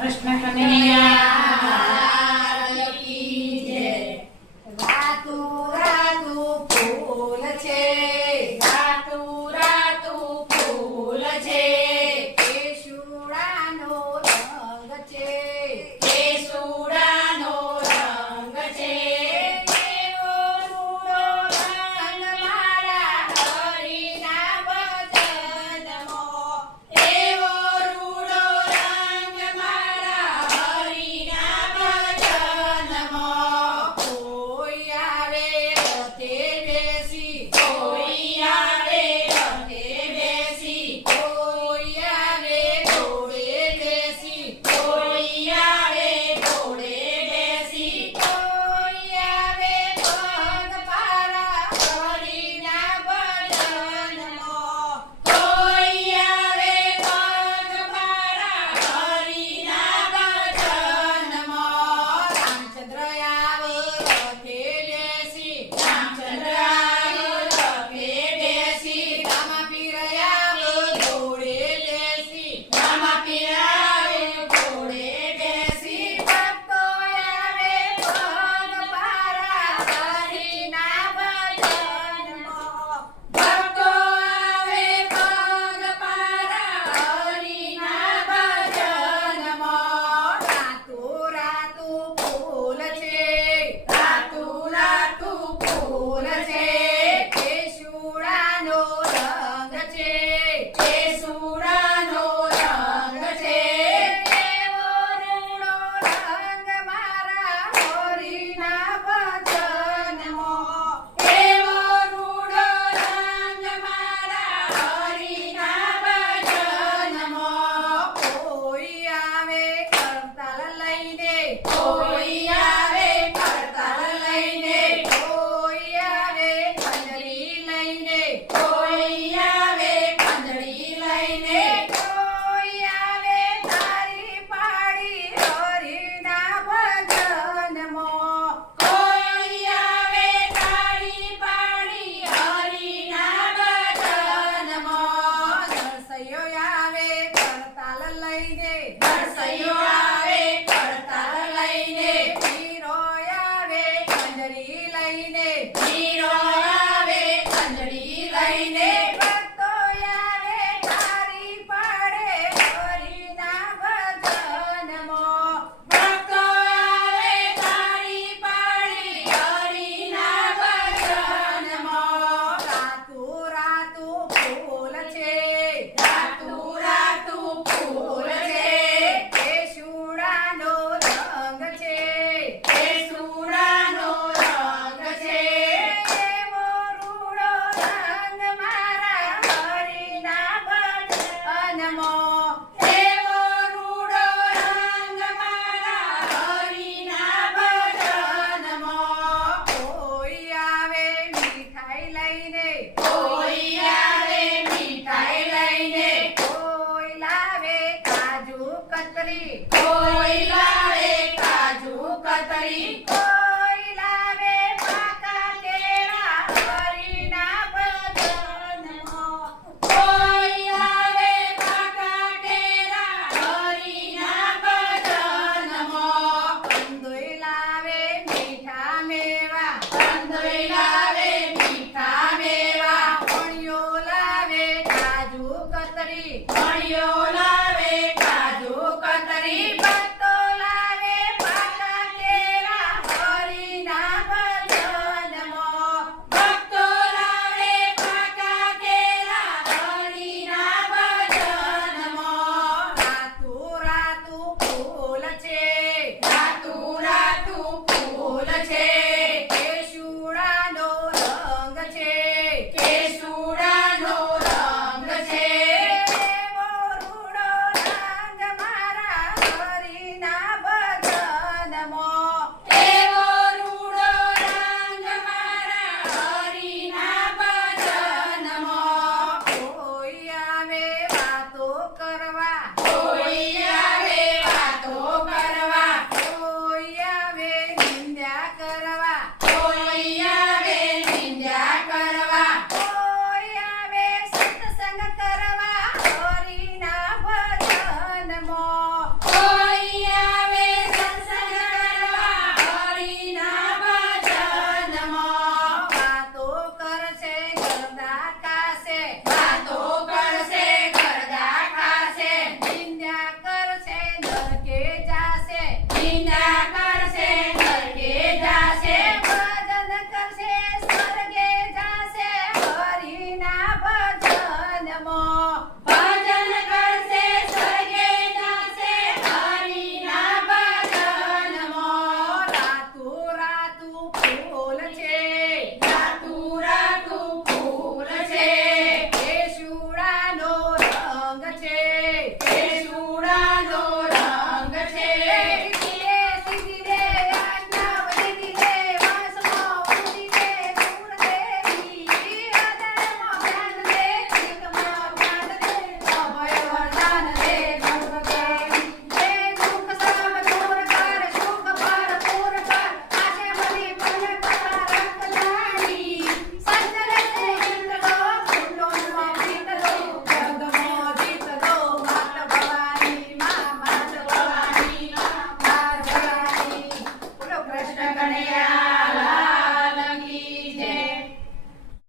કૃષ્ણ કનૈયા રાતું રાતું ફૂલ છે, રાતું રાતું ફૂલ છે, કેસુડાનો રંગ છે, કેસુડાનો રંગ છે, એવો રૂડો રંગ મારા હરિના ભજનમાં, એવો રૂડો રંગ મારા હરિના ભજનમાં. કોઈ આવે રથે બેસી, કોઈ આવે રથે બેસી, કોઈ આવે ઘોડે બેસી, કોઈ આવે ઘોડે બેસી, કોઈ આવે પગપાળા હરિના ભજનમાં, કોઈ આવે પગપાળા હરિના ભજનમાં. રામચંદ્ર આવે રથે બેસી, રામચંદ્ર આવે રથે બેસી, રામાપીર આવે ઘોડે બેસી, રામાપીર આવે ઘોડે બેસી, ભક્તો આવે પગપાળા હરિના ભજનમાં, ભક્તો આવે પગપાળા હરિના ભજનમાં. રાતું રાતું ફૂલ છે, રાતું રાતું ફૂલ છે, કેસુડાનો રંગ છે, કેસુડાનો રંગ છે, એવો રૂડો રંગ મારા હરિના ભજનમાં, એવો રૂડો રંગ મારા હરિના ભજનમાં. કોઈ આવે કરતાલ લઈને, કોઈ આવે કરતાલ લઈને, કોઈ આવે ખંજરી લઈને, કોઈ આવે કંજળી લઈને, કોઈ આવે તારી પાડી હરિના ભજનમાં, કોઈ આવે તાળી પાડી હરિના ભજનમાં. નરસૈયો આવે કરતાલ લઈને, નરસૈયો આવે કરતાલ લઈને, વીરો આવે ખંજરી લઈને, વીરો આવે કંજળી લઈને, ભક્તો આવે તારી પાડે હરિના ભજનમાં, ભક્તો આવે તાળી પાડી હરિના ભજનમાં. રાતું રાતું ફૂલ છે, રાતું રાતું ફૂલ છે, કેસુડાનો રંગ છે, કેસુડાનો રંગ છે, એવો રૂડો રંગ મારા હરિના ભજનમાં, એવો રૂડો રંગ મારા હરિના ભજનમાં. કોઈ આવે મીઠાઈ લઈને, કોઈ આવે મીઠાઈ લઈને, કોઈ લાવે કાજુ કતરી, કોઈ લાવે કાજુ કતરી,